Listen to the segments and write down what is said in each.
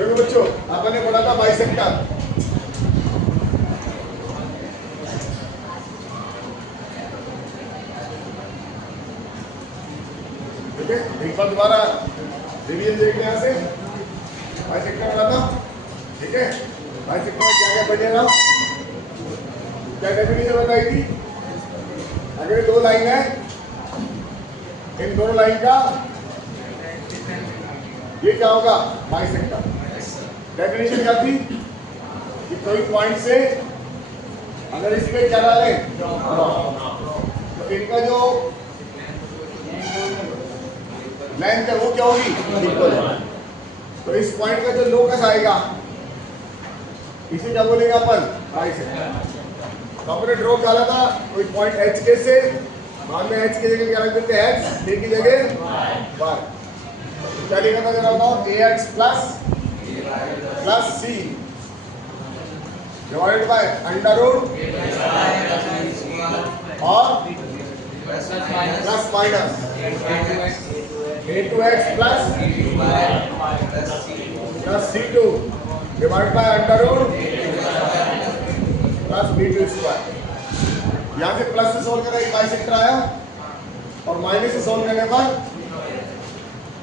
देखो बच्चों, आपने पढ़ा था बाइसेक्टर। ठीक है, एक बार दोबारा रिवीजन देखने यहाँ से बाइसेक्टर पढ़ा था। ठीक है, बाइसेक्टर में क्या क्या बनेगा, क्या डेफिनेशन बताई थी। अगर दो लाइन है, इन दोनों लाइन का ये क्या होगा, बाइसेक्टर। डेफिनेशन क्या थी कि कोई पॉइंट से अगर इसमें क्या डालें, तो इनका जो लेंथ है वो क्या होगी, इक्वल है। तो इस पॉइंट का जो लोकस आएगा इसे क्या बोलेंगे अपन, बाइसेक्टर। तो अपने ड्रॉ डाला था कोई पॉइंट एच के से, बाद में एच की जगह क्या रख देते हैं, एक्स, डी की जगह वाई। क्या लिखा था जरा बताओ, a x plus c divided by under root और plus minus a two x plus c two divided by under root plus b two square. यहाँ से प्लस से सोल्व करा एक बाइसेक्टर आया और माइनस से सोल्व करने पर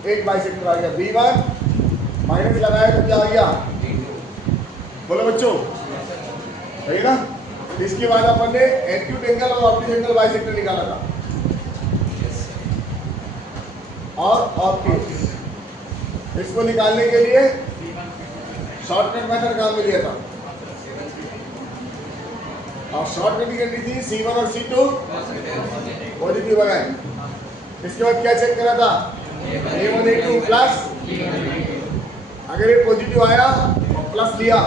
एक बाइसेक्टर आ गया। B1 माइनस लगाया तो क्या आ गया, बोलो बच्चों, सही ना। इसके बाद अपन ने एक्यूट एंगल और ऑब्ट्यूज एंगल बाइसेक्टर निकाला था और ऑब्ट्यूज। इसको निकालने के लिए शॉर्टकट मेथड काम में लिया था और शॉर्टकट की करनी थी C1 और C2 पॉजिटिव बनाए। इसके बाद क्या चेक करा था, A1 A2 प्लस, अगर ये पॉजिटिव आया और प्लस लिया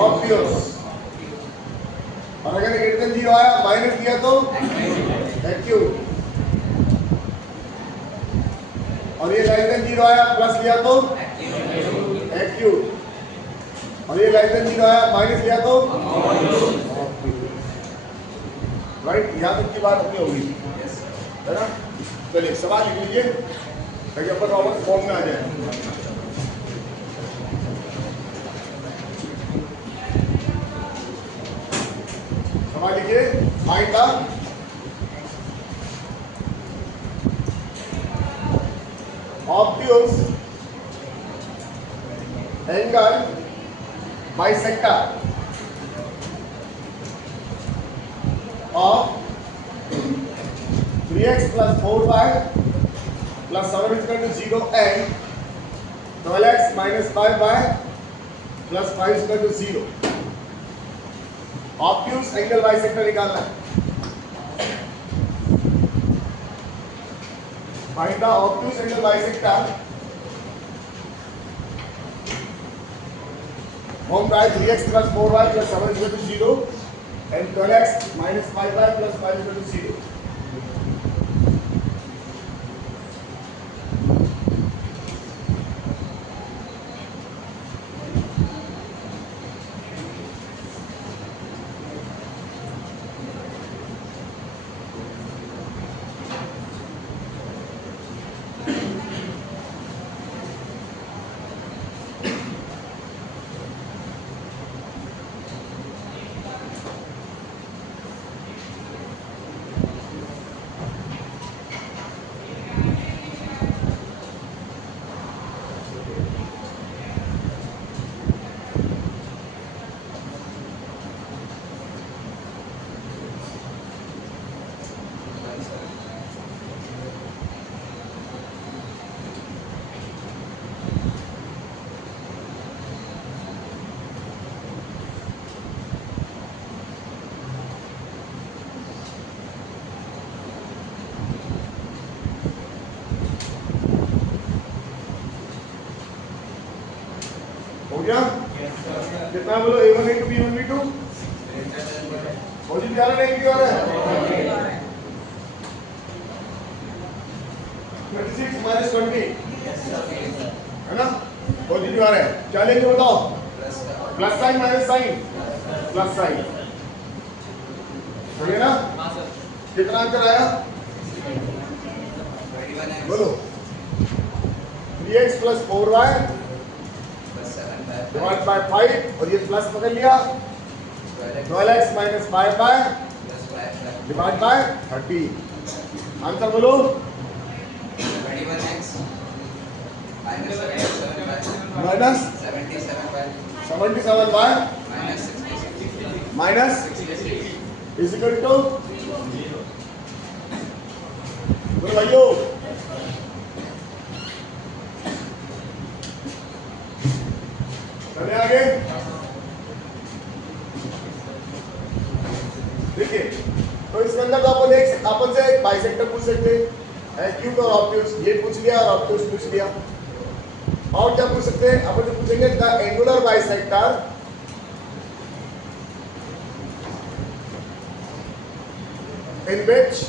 ऑब्वियस, और अगर ग्रेटर देन 0 आया माइनस दिया तो एक्यूट, और ये लेस देन 0 आया प्लस लिया तो एक्यूट, और ये लेस देन 0 आया माइनस लिया तो राइट। यहाँ तक की बात अपनी होगी, है ना। चलिए सवाल लिख लीजिए ताकि अपन वापस फॉर्म में आ जाए। सवाल लिखिए, find the obtuse angle bisector of 3x plus 4y plus 7 is equal to 0 and 12x minus 5y plus 5 is equal to 0. Obtuse angle bisector निकालना है। Find the obtuse angle bisector formed by 3x plus 4y plus 7 is equal to 0 and 12x minus 5y plus 5 is equal to 0. हो गया कितना, बोलो A1 A2 B1 B2 positive आ रहा है negative आ रहा है, 26 minus 20 है ना, पॉजिटिव आ रहा है। क्या लेंगे बताओ, plus sign minus sign, plus sign, सही है ना। कितना आंसर आया, बोलो 3x plus 4y divide by 5 और ये प्लस पकड़ लिया 12x minus 5 by divide by 30। Answer बोलो 21x minus 77 by minus is equal to बोलो भाइयों चले आगे। देखिए तो इसके अंदर तो अपन से एक बाइसेक्टर पूछ सकते हैं, एक्यूट और ऑब्ट्यूस, ये पूछ लिया और ऑब्ट्यूस पूछ लिया। और क्या पूछ सकते हैं अपन से पूछेंगे the angular bisector in which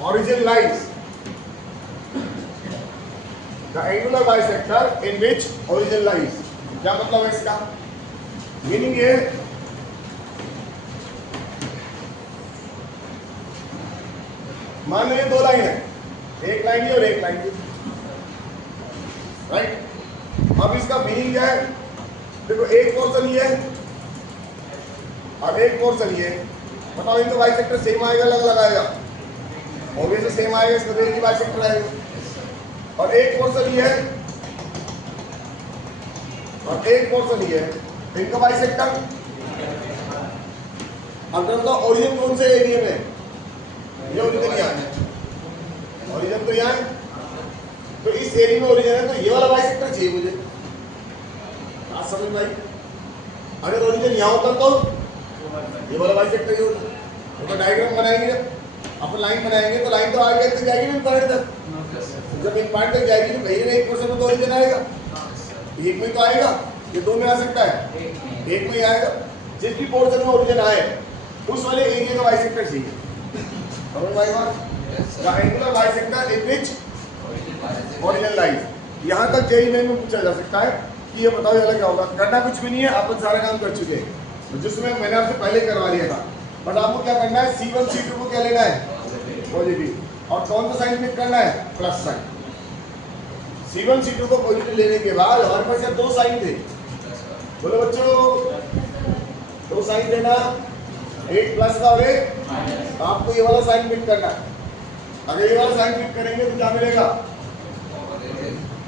origin lies, the angular bisector in which origin lies। क्या मतलब है इसका? मीनिंग ये मान लीजिए दो लाइन है, एक लाइन ये और एक लाइन ये, राइट। अब इसका मीनिंग क्या है? देखो एक पोर्शन ये और एक पोर्शन ये, बताओ इनका बाइसेक्टर सेम आएगा अलग अलग आएगा? ऑब्वियसली सेम आएगा, इसका तो एक ही बाइसेक्टर आएगा। और एक पोर्शन ये और एक पोर्शन ये, इनका बाइसेक्टर अब तो ओरिजिन कौन से एरिया में? ये ओरिजिन यहाँ है, ओरिजिन तो यहाँ है, तो इस एरिया में ओरिजिन है, तो ये वाला बाइसेक्टर चाहिए मुझे। आज समझ में आई? अगर ओरिजिन यहाँ होता तो ये वाला बाइसेक्टर ही होता। तो डायग्राम बनाएंगे, अपन लाइन बनाएंगे तो लाइन तो आगे तक जाएगी नहीं पॉइंट तक। जब इन पॉइंट तक जाएगी तो कहीं ना एक पोर्शन में तो ओरिजिन आएगा, एक में तो आएगा, ये दो में आ सकता है, एक में ही आएगा। जिस भी पोर्शन में ओरिजिन आए उस वाले एरिया का बाइसेक्टर चाहिए। समझ में आई बात? The angular bisector in which origin lies. यहाँ तक जेईई मेन में पूछा जा सकता है कि ये बताओ ये क्या होगा। करना कुछ भी नहीं है, अपन सारा काम कर चुके हैं जिसमें मैंने आपसे पहले करवा लिया था। बट आपको क्या करना है, C1 C2 को क्या लेना है? पॉजिटिव। और कौन सा साइन पिक करना है? Plus sign. C1 C2 को पॉजिटिव लेने के बाद हमारे पास यहाँ दो साइन थे, बोलो बच्चों, दो साइन देना, एक प्लस का और एक, तो आपको ये वाला साइन पिक करना है। अगर ये वाला साइन पिक करेंगे तो क्या मिलेगा?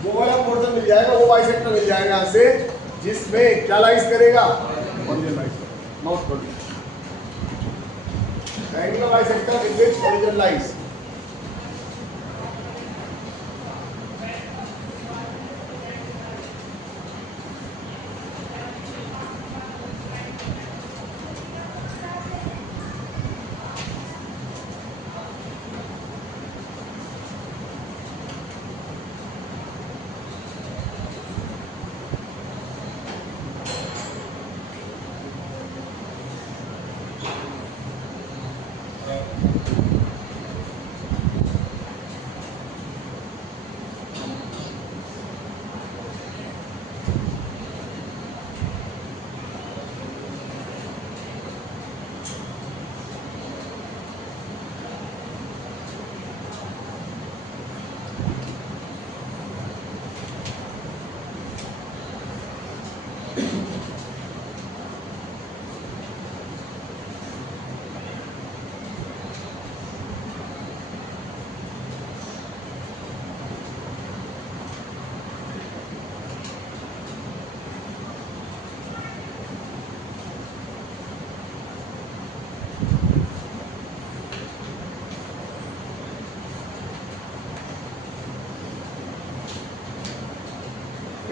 वो वाला पोर्शन मिल जाएगा, वो बाइसेक्टर मिल जाएगा यहाँ से, जिसमें क्या लाइज करेगा? Origin lies, not origin. Angular bisector in which origin lies.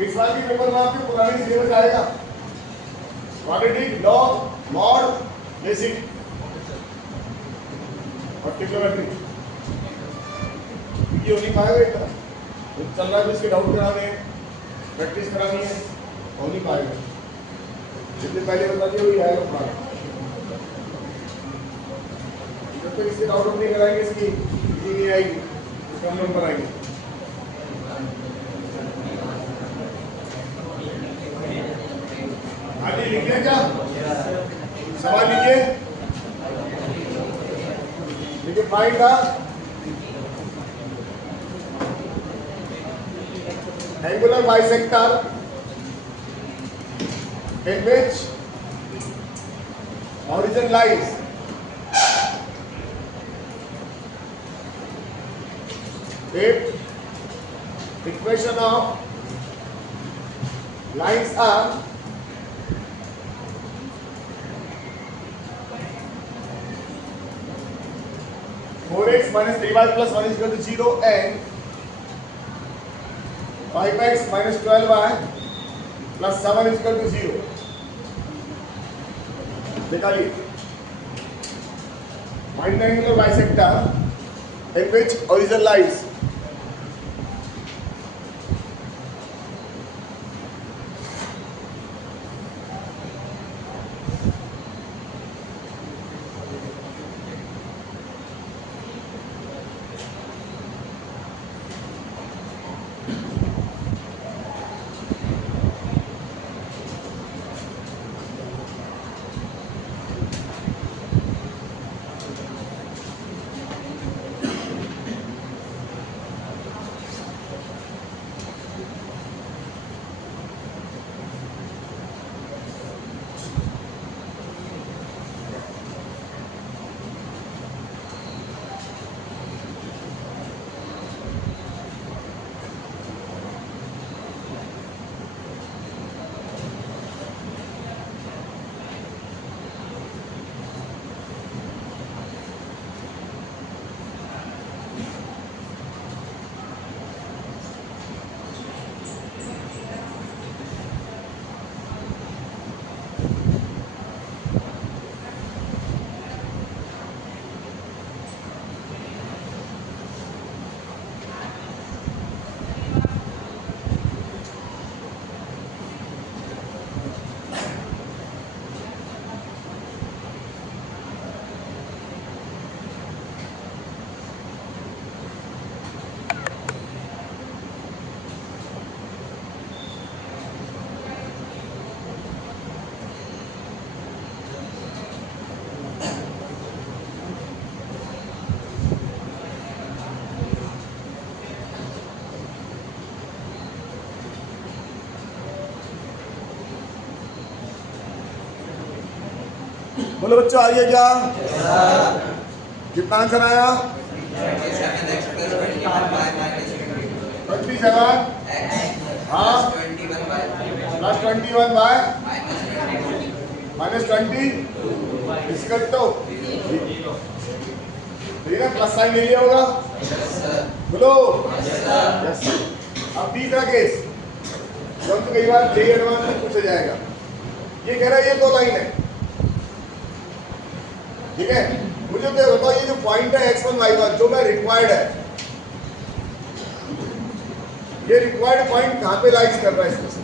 इस साल के पेपर में आपके पुराने सिलेबस आएगा, क्वाड्रेटिक, लॉग, मॉड, बेसिक और ट्रिग्नोमेट्री। ये हो नहीं पाएगा इतना, चल रहा है इसके डाउट कराने हैं, प्रैक्टिस करानी है, हो नहीं पाएगा। जितने पहले बता दिए वही आएगा पुराना। जब तक इसके डाउट नहीं कराएंगे इसकी नहीं आएगी, कम नंबर आएंगे। आगे लिखिए, क्या सवाल लिखिए, लिखिए find the angular bisector in which origin lies if equation of lines are 4x minus 3y plus 1 is equal to 0 and 5x minus 12y plus 7 is equal to 0. निकालिए find the angular bisector in which origin lies. बोलो बच्चों आ गया क्या? कितना answer आया? 27 हाँ plus 21 bye minus 20 इसका तो ठीक है प्लस साइन ले लिया होगा बोलो यस। अब तीसरा केस जो तो कई बार जे एडवांस में पूछा जाएगा। ये कह रहा है ये दो लाइन है ठीक है। मुझे तो बताओ ये जो पॉइंट है x1 y1 जो मैं रिक्वायर्ड है ये रिक्वायर्ड पॉइंट कहां पे लाइज कर रहा है इसमें से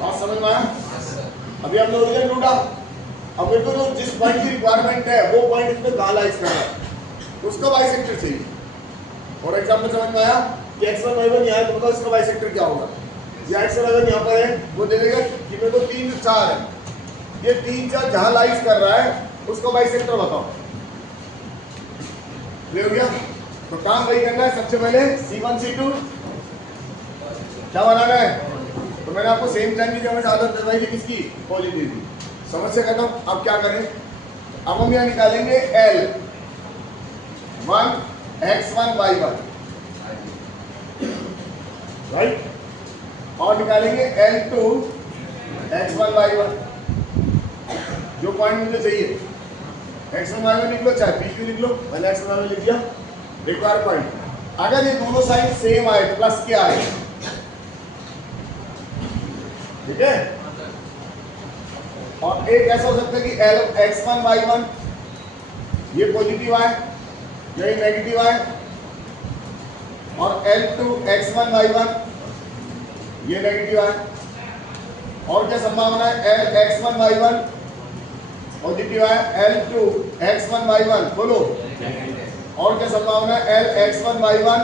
बात समझ में आया? अभी हमने ओरिजिन ढूंढा अब मेरे को जो जिस पॉइंट की रिक्वायरमेंट है वो पॉइंट इसमें कहां लाइज कर रहा है उसका बाइसेक्टर चाहिए। फॉर एग्जांपल समझ में आया कि x1 y1 यहाँ है तो बताओ इसका बाइसेक्टर क्या होगा? ये x1 y1 यहाँ पर है वो दे देगा कि मेरे को 3 4 है ये 3 4 जहां लाइज कर रहा है उसका बाइसेक्टर बताओ। क्लियर हो गया? तो काम वही करना है सबसे पहले C1 C2 क्या बनाना है। तो मैंने आपको सेम टाइम की जगह आदत करवाई थी किसकी पॉजिटिव की। समस्या खत्म। अब क्या करें अब हम यहाँ निकालेंगे L1 x1 y1 राइट और निकालेंगे L2 x1 y1 जो पॉइंट मुझे चाहिए x1 y1 लिख लो चाहे PQ लिख लो मैंने x1 y1 लिख दिया रिक्वायर्ड पॉइंट। अगर ये दोनों साइड सेम आए प्लस के आए ठीक है और एक ऐसा हो सकता है कि L x1 y1 ये पॉजिटिव आए यही नेगेटिव आए और L2 x1 y1 ये नेगेटिव आए। और क्या संभावना है L x1 y1 पॉजिटिव है L2 x1 y1 बोलो और क्या संभावना है L x1 y1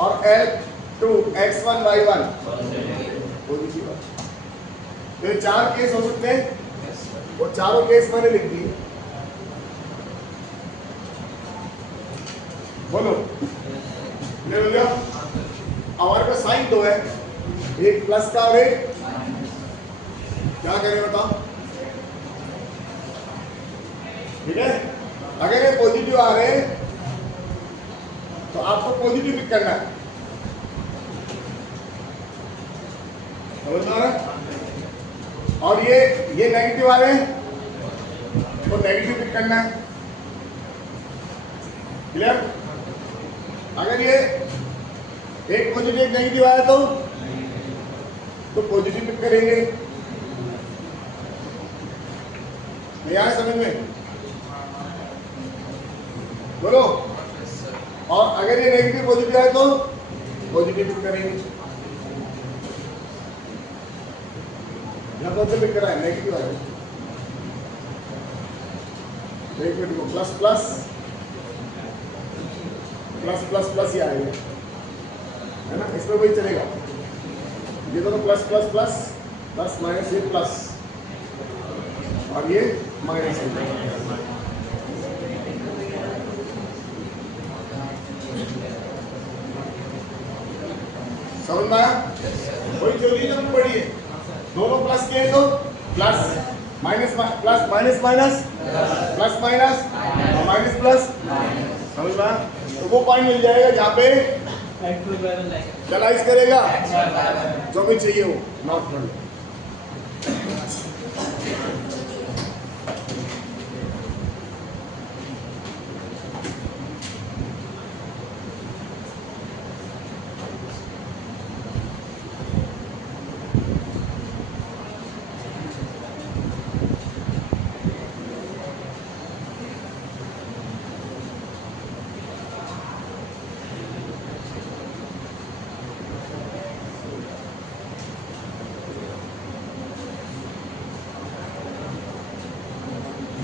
और L2 x1 y1 पॉजिटिव है। तो ये 4 केस हो सकते हैं वो चारों केस मैंने लिख दिए बोलो क्लियर हो गया? हमारे पास साइन दो है, एक प्लस का और एक, क्या करें बताओ? ठीक है, अगर ये पॉजिटिव आ रहे हैं तो आपको पॉजिटिव पिक करना है, समझ में आ रहा है? और ये नेगेटिव आ रहे हैं तो नेगेटिव पिक करना है, क्लियर? अगर ये एक पॉजिटिव एक नेगेटिव आया तो पॉजिटिव पिक करेंगे, नहीं आया समझ में? बोलो। और अगर ये नेगेटिव पॉजिटिव आए तो पॉजिटिव पिक करेंगे। यहाँ कौन से पिक करा है? नेगेटिव आया, एक मिनट को plus plus plus plus plus ही आएगा, है ना? इसमें वही चलेगा, ये दोनों plus plus plus plus minus, ये प्लस और ये माइनस। समझ में आया? वही जरूरी जब पढ़ी है, दोनों प्लस के तो plus minus plus minus minus plus minus और माइनस प्लस, समझ में आया? तो वो पॉइंट मिल जाएगा जहाँ पे चलाइज करेगा जो भी चाहिए वो नॉट फ्रंट।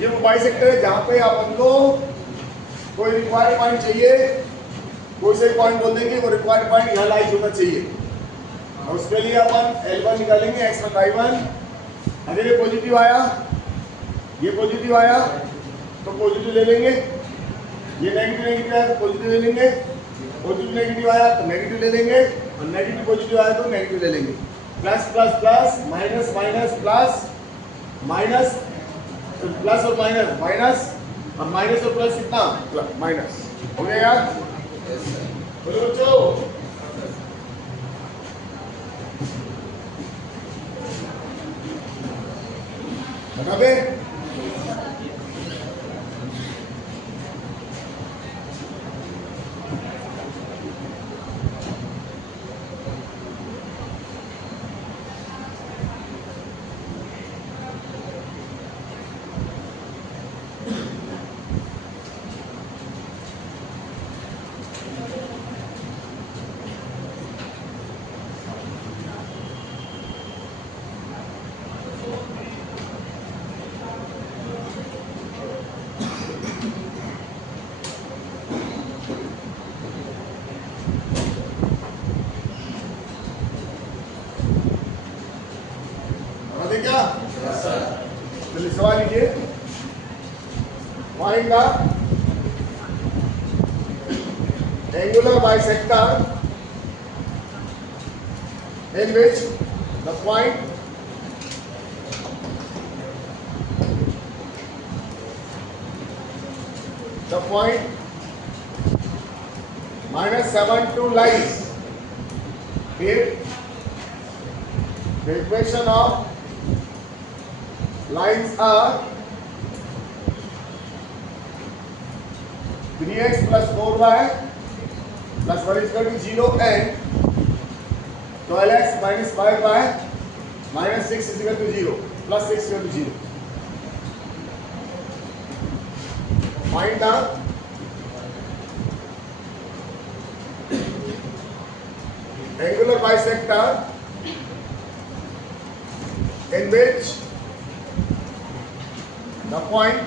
ये वो बाइसेक्टर है जहां पे अपन को कोई रिक्वायर्ड पॉइंट चाहिए, कोई से पॉइंट बोल देंगे वो रिक्वायर्ड पॉइंट यहाँ लाइज होना चाहिए, और उसके लिए अपन L1 निकालेंगे, x1 y1। अगर ये पॉजिटिव आया, ये पॉजिटिव आया तो पॉजिटिव ले लेंगे, ये नेगेटिव नेगेटिव आया तो पॉजिटिव ले लेंगे, पॉजिटिव नेगेटिव आया तो नेगेटिव ले लेंगे, और नेगेटिव पॉजिटिव आया तो नेगेटिव ले लेंगे। Plus plus plus minus minus plus minus, plus और माइनस माइनस, और माइनस और प्लस कितना? माइनस। हो गया यार? बोलो बच्चों। बता दे। क्या? चलिए सवाल लीजिए। Find the angular bisector in which the point -7 lies if the equation of lines are 3x plus 4y plus 1 is equal to 0 and 12x minus 5y minus 6 is equal to 0 plus 6 is equal to 0. Find the angular bisector in which the point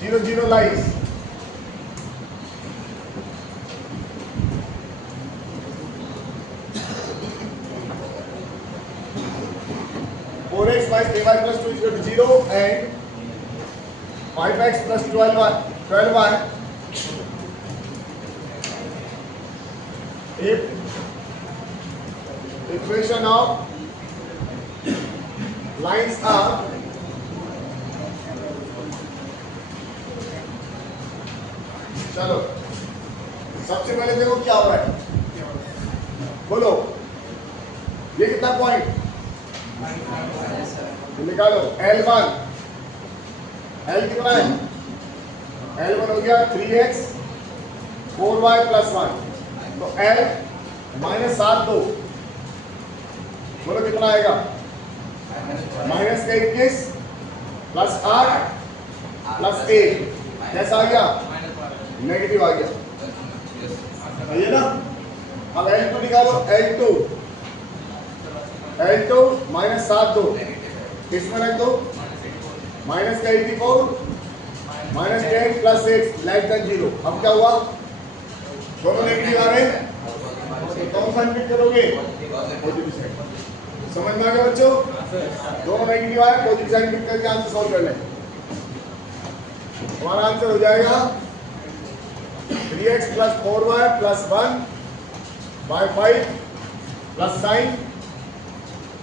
0, 0 lies. Four x minus 3y plus 2 is equal to 0 and 5x plus 12y if equation of lines are चलो सबसे पहले देखो क्या हो रहा है, बोलो ये कितना पॉइंट निकालो। L1 L कितना है, L1 हो गया 3x 4y + 1, तो L -7 2, बोलो कितना आएगा, -21 + 8 + 1, कैसा आ गया, नेगेटिव आ गया, सही है ना। अब L2 निकालो, L2 -7 2, इसमें रख दो, -84 -10 + 6 <0। अब क्या हुआ, दोनों नेगेटिव आ रहे हैं, तो कौन सा इंडिकेट करोगे, पॉजिटिव साइड। समझ में आ गया बच्चों, दोनों नेगेटिव आए, पॉजिटिव साइड इंडिकेट करके आंसर सॉल्व कर लें। हमारा आंसर हो जाएगा 3x + 4y + 1 by 5 plus sin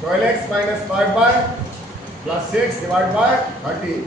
12x - 5y + 6 divided by 13।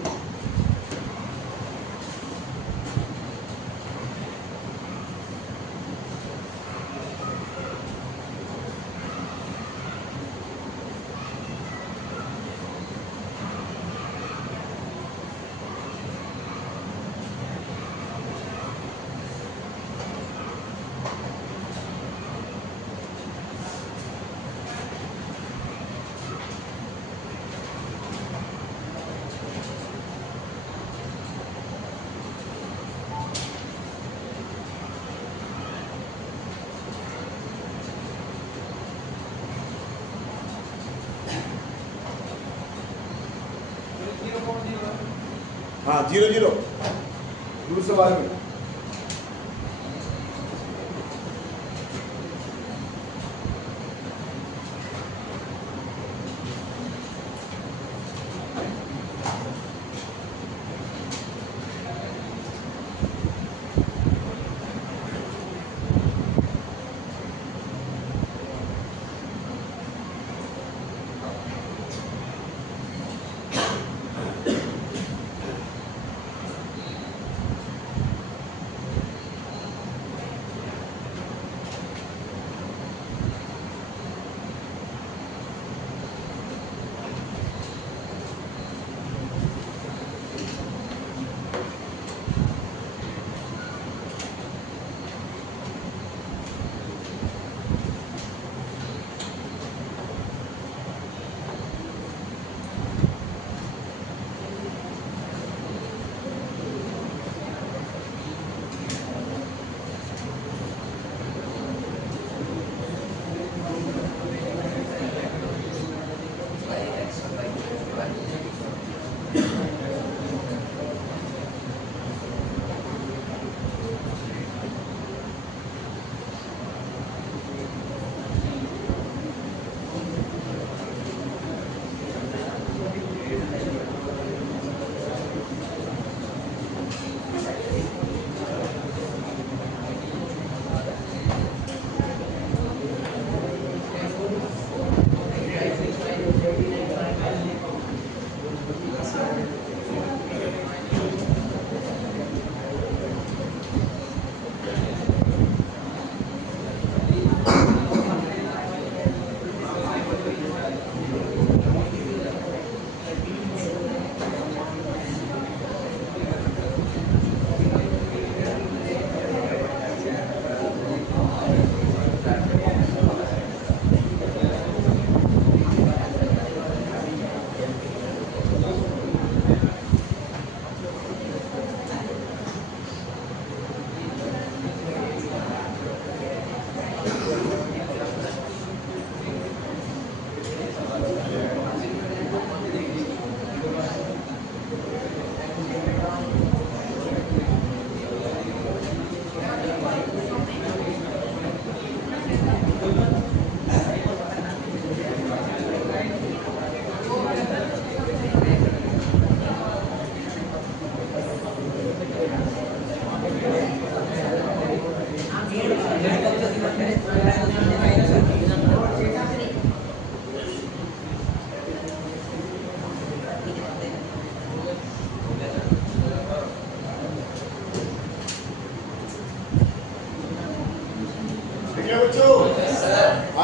हाँ 0 0 दूसरे बार में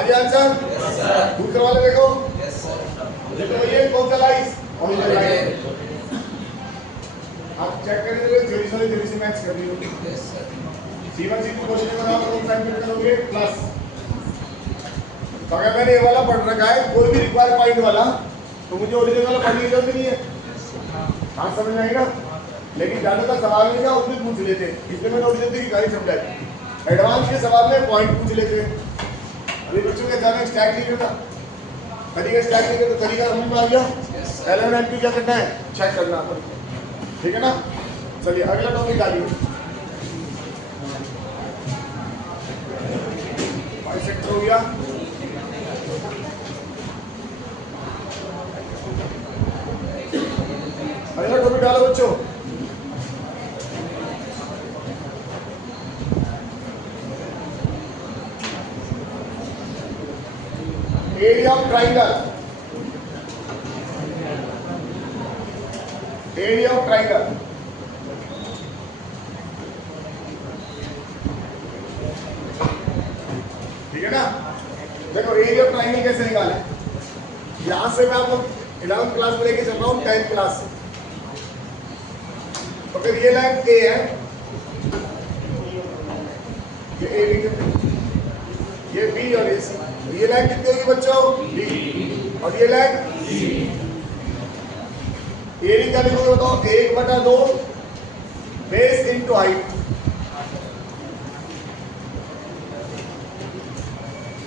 गया आंसर? दूसरे वाले देखो, देखो ये कौन सा लाइस और ये लाइस, आप चेक करेंगे थ्योरी से मैच कर रही होगी। C1 C2 क्वेश्चन में आप कौन सा इंक्लूड करोगे? प्लस। तो अगर मैंने ये वाला पढ़ रखा है कोई भी रिक्वायर पॉइंट वाला, तो मुझे ओरिजिनल वाला पढ़ने की जरूरत नहीं है। हाँ समझ में आएगा। लेकिन ज्यादातर सवाल में क्या उसमें पूछ लेते हैं, इसलिए मैंने ओरिजिनल की गाड़ी समझाई। एडवांस के सवाल में पॉइंट पूछ लेते हैं। अभी बच्चों के जाने स्टैक नहीं करता, तरीका स्टैक नहीं करता, तरीका समझ में आ गया। एलएमएनपी क्या करना है? चेक करना है, ठीक है ना। चलिए अगला टॉपिक डालिए। बाइसेक्टर हो गया। अगला टॉपिक डालो बच्चों। Area of triangle, area of triangle. ठीक है ना। देखो एरिया ऑफ ट्राइंगल कैसे निकाले, यहां से मैं आपको 11th क्लास में लेके चल रहा हूं 10th क्लास से। तो फिर ये लाइन ए है, ये ए बी, ये बी और ए सी। ये लाइन कितनी होगी बच्चों? बी। और ये लाइन सी। एरिया क्या लिखोगे बताओ? 1/2 बेस इंटू हाइट,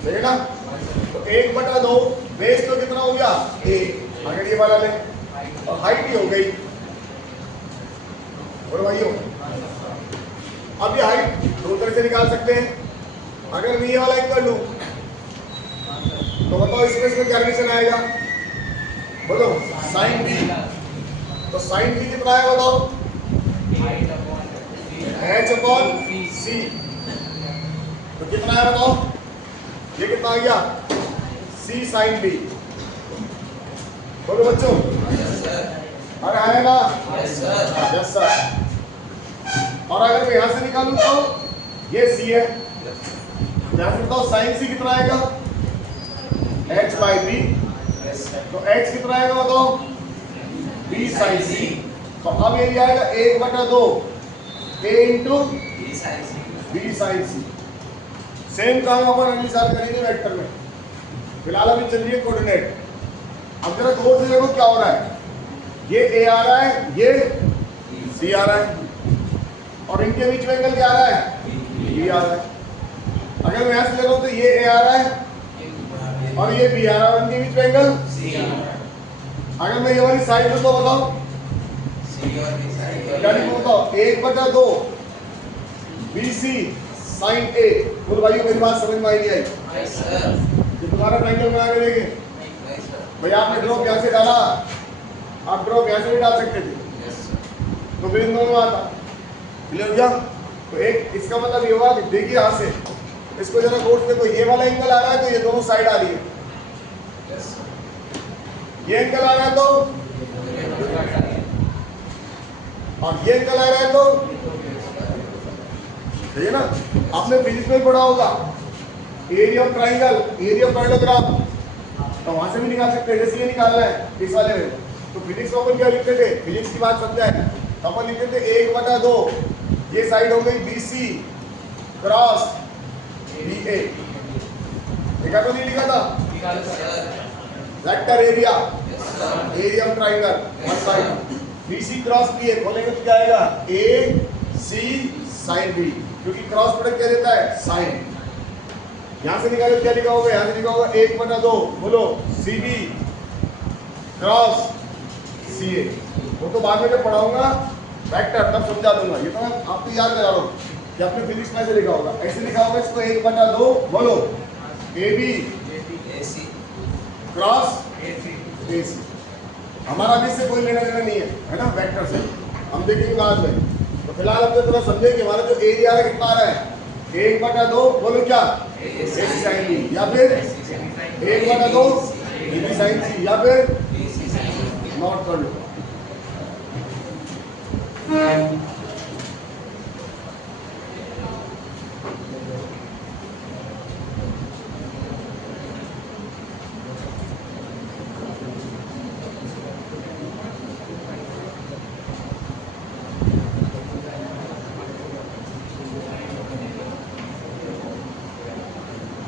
ठीक है ना। तो 1/2 बेस तो कितना हो गया? ए। अगर ये वाला ले और हाइट ही हो गई, बोलो भाइयों। अब ये हाइट दो तरह से निकाल सकते हैं। अगर मैं ये वाला इक्वल लूं तो बताओ इसमें क्या रिलेशन आएगा? बोलो साइन बी। तो साइन बी कितना है बताओ? h अपॉन सी। तो कितना है बताओ? ये कितना आ गया? सी साइन बी। बोलो बच्चों। अरे आएगा? Yes sir. और अगर मैं यहां से निकालूं तो ये सी है, यहां से बताओ साइन सी कितना आएगा? h by B. तो h कितना आएगा बताओ? b sine C. तो अब ये आएगा 1/2 a into b sine C. Same काम अपन अगली साल करेंगे वेक्टर में। फिलहाल अभी चल रही है कोऑर्डिनेट। अब जरा गौर से देखो क्या हो रहा है। ये a आ रहा है, ये c आ रहा है, और इनके बीच में एंगल क्या आ रहा है? b आ रहा है। अगर मैं यहां से ले रहा हूं तो ये a आ रहा है और ये b आ रहा है, इनके बीच में एंगल c आ रहा है। अगर मैं ये वाली साइड लूं तो बताओ क्या लिखूं बताओ? 1/2 BC साइन A। बोल भाइयों मेरी बात समझ में आई नहीं आई? ये तुम्हारा ट्रायंगल बना के देंगे भैया। आपने ड्रॉप यहाँ से डाला, आप ड्रॉप यहाँ से भी डाल सकते थे, तो फिर इन दोनों आता। क्लियर हो गया? तो एक इसका मतलब ये हुआ कि देखिए यहाँ से इसको जरा गौर से देखो। ये वाला एंगल आ रहा है तो ये दोनों साइड आ रही है, ये एंगल आ रहा है तो, और ये एंगल आ रहा है तो, सही है ना। आपने फिजिक्स में पढ़ा होगा area of triangle, area of parallelogram, तो वहां से भी निकाल सकते हैं। जैसे ये निकालना है इस वाले में, तो फिजिक्स में अपन क्या लिखते थे? फिजिक्स की बात समझा है तो अपन लिखते थे 1/2 ये साइड हो गई BC क्रॉस BA। लिखा तो नहीं लिखा था? Vector area, area of triangle one side BC cross BA खोलेंगे तो क्या आएगा? AC साइन B, क्योंकि क्रॉस प्रोडक्ट क्या देता है? साइन। यहां से निकालो क्या लिखा होगा? यहां से लिखा होगा 1/2 बोलो CB क्रॉस CA। वो तो बाद में जब पढ़ाऊंगा वेक्टर तब समझा दूंगा। ये तो मैं आपको याद करा रहा हूँ कि आपने फिजिक्स में ऐसे लिखा होगा, ऐसे लिखा होगा इसको 1/2 बोलो AB क्रॉस AC। हमारा भी इससे कोई लेना देना नहीं है ना, वेक्टर से हम देखेंगे बाद में। तो फिलहाल हम थोड़ा समझे कि हमारा जो एरिया है कितना आ रहा है? 1/2 बोलो क्या? AC साइन B, या फिर 1/2 AB साइन C, या फिर नॉट कर लो।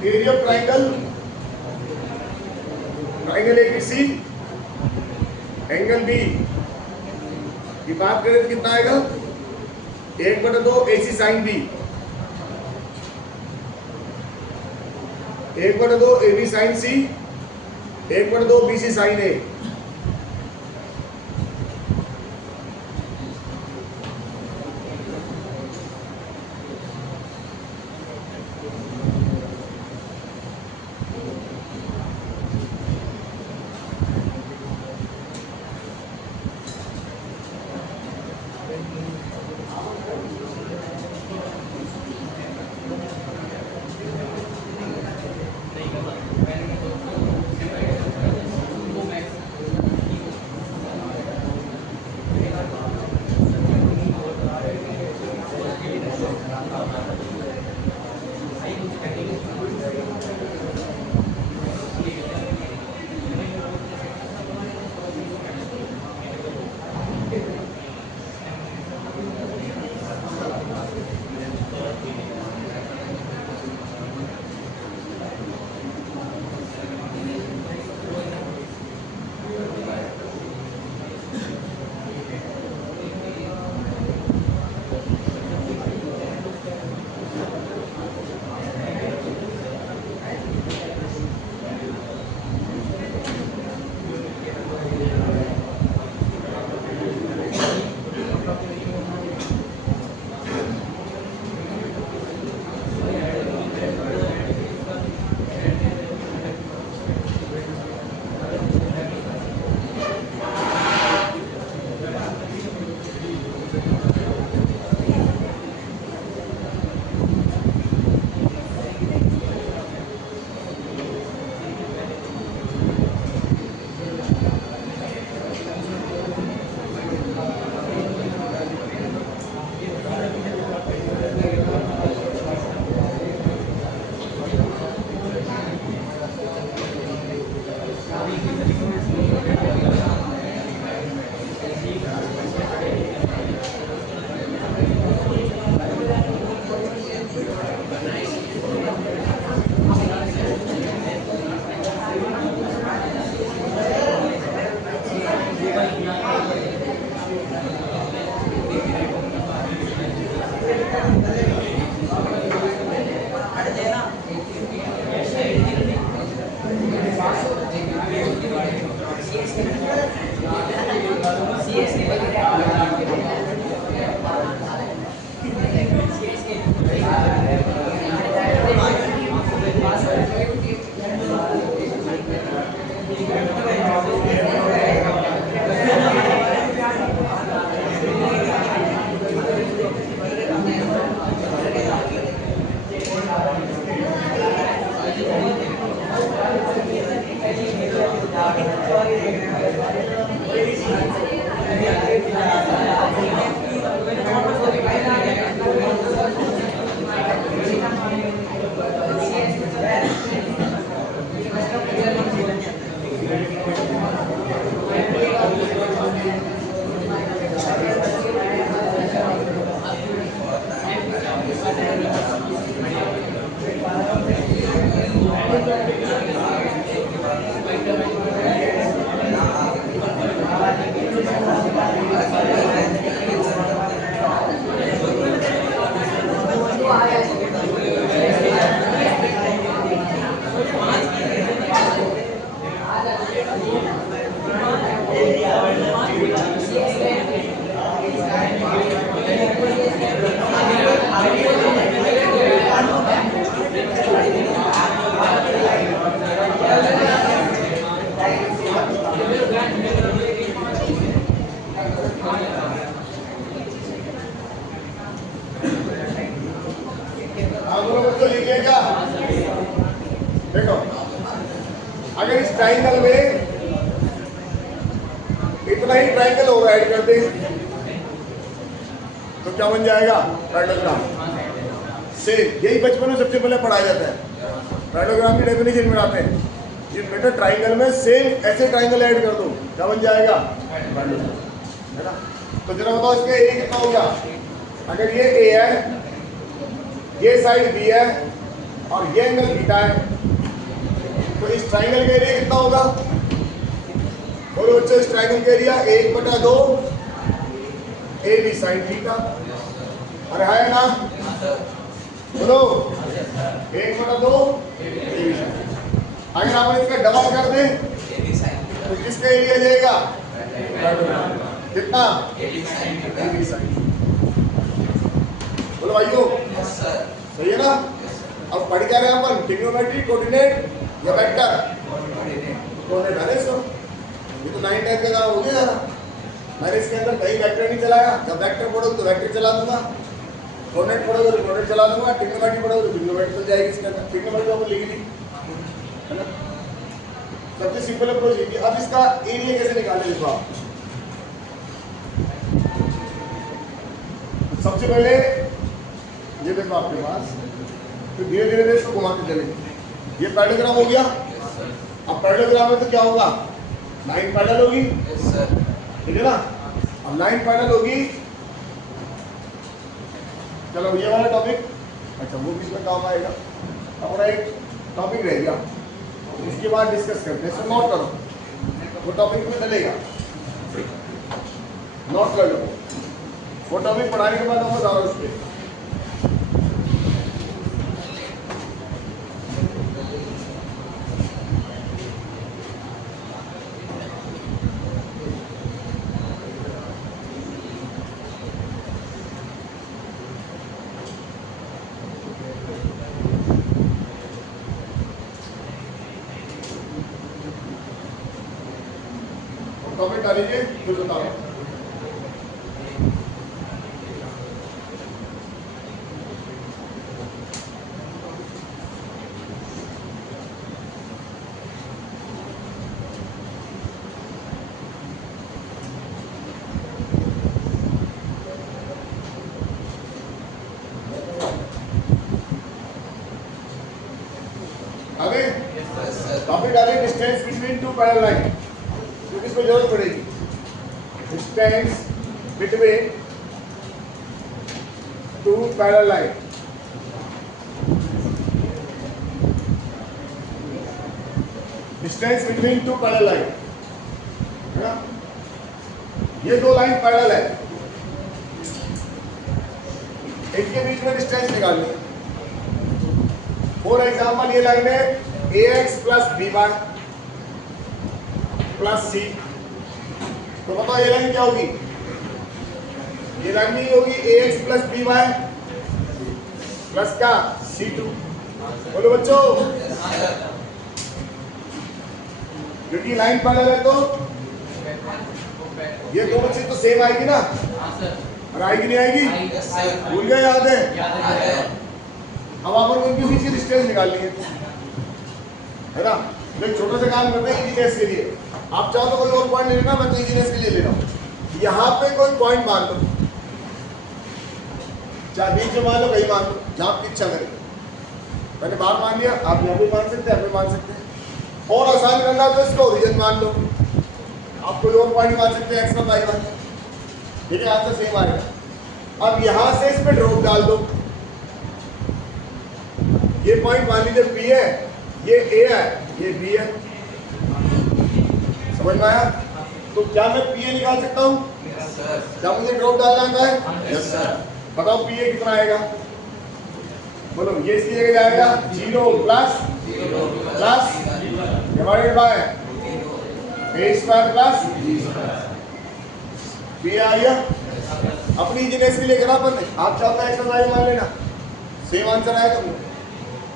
Area of triangle, triangle ABC, angle B की बात करें तो कितना आएगा? 1/2 AC sine B, 1/2 AB sine C, 1/2 BC sine A. देखो अगर इस ट्राइंगल में इतना ही ट्राइंगल होगा ऐड कर दे तो क्या बन जाएगा? पैराडोग्राम। से यही बचपन में सबसे पहले पढ़ाया जाता है, पैराडोग्राम की डेफिनेशन में आते हैं ये बेटा ट्राइंगल में सेम ऐसे ट्राइंगल ऐड कर दो, क्या बन जाएगा? पैराडोग्राम, है ना। तो जरा बताओ इसके ए कितना हो गया? अगर ये ए है, ये साइड बी है और ये एंगल थीटा है, तो इस ट्राइंगल का एरिया कितना होगा? बोलो बच्चों, इस ट्राइंगल का एरिया 1/2 AB sin थीटा। अरे है ना? बोलो 1/2 AB sin। अगर आप इसका डबल कर दें तो किसका एरिया जाएगा? कितना? AB sin। बोलो भाइयों, सही है ना? अब पढ़ क्या रहे हैं अपन? ट्रिग्नोमेट्री, कोऑर्डिनेट या वेक्टर? कोऑर्डिनेट है इसको। ये तो 9 टाइप का काम हो गया। मैंने इसके अंदर कहीं वेक्टर नहीं चलाया। जब वेक्टर पढ़ोगे तो वेक्टर चला दूंगा, कोऑर्डिनेट पढ़ोगे तो कोऑर्डिनेट चला दूंगा, ट्रिग्नोमेट्री पढ़ोगे तो ट्रिग्नोमेट्री चल जाएगी इसके अंदर। ट्रिग्नोमेट्री तो अपन लिख ली है ना। सबसे सिंपल अप्रोच ये। अब इसका एरिया कैसे निकालें? देखो आप, सबसे पहले ये देखो आपके पास, तो धीरे धीरे इसको घुमाते चलेंगे। ये पैरेललोग्राम हो गया। अब पैरेललोग्राम में तो क्या होगा? लाइन पैरेलल होगी, ठीक है ना? अब लाइन पैरेलल होगी। चलो ये वाला टॉपिक, अच्छा वो भी इसमें काम आएगा। अपना एक टॉपिक रह गया, इसके बाद डिस्कस करते हैं। इसको नोट करो, वो टॉपिक में चलेगा, नोट कर लो। वो टॉपिक पढ़ाने के बाद हम बता रहा हूँ उस पर। टॉपिक डालीजिए, फिर बता रहा हूँ। टॉपिक डालिए distance between two parallel line, क्योंकि इसको जरूरत पड़ेगी। Distance between two parallel line. Distance between two parallel line है ना। ये दो लाइन पैरेलल है, इनके बीच में डिस्टेंस निकालनी है। फॉर एग्जाम्पल ये लाइन है ax plus b1 plus c। तो बताओ ये लाइन क्या होगी? ये लाइन नहीं होगी ax प्लस b1 प्लस का c2। बोलो बच्चों, क्योंकि लाइन पैरेलल है तो ये दोनों चीज तो सेम आएगी ना। और आएगी नहीं आएगी? भूल गए? याद है? अब आप लोगों के बीच की डिस्टेंस निकालनी है ना। एक छोटा सा काम करते हैं इजीनेस के लिए। आप चाहो तो कोई और पॉइंट ले लेना, मैं तो इजीनेस के लिए ले रहा हूँ। यहाँ पे कोई पॉइंट मान लो, चाहे बीच में मान लो, कहीं मान लो, जहाँ आपकी इच्छा करे। मैंने बाहर मान लिया, आप यहाँ पे मान सकते हैं, यहाँ पे मान सकते हैं। और आसान करना तो इसको ओरिजिन मान लो। आप कोई और पॉइंट मान सकते हैं, x1 y1, ठीक है, आंसर सेम आएगा। अब यहाँ से इस पे ड्रॉप डाल दो। ये पॉइंट मान लीजिए P है, ये A है, ये B है। समझ में आया? तो क्या मैं PA निकाल सकता हूँ? क्या मुझे ड्रॉप डालना आता है? Yes sir. बताओ PA कितना आएगा? बोलो, ये इसकी जगह जाएगा 0 plus divided bye a square plus PA आ गया। अपनी इजीनेस के लिए करा अपन ने, आप चाहते हैं एक्सरसाइज मान लेना, सेम आंसर आएगा।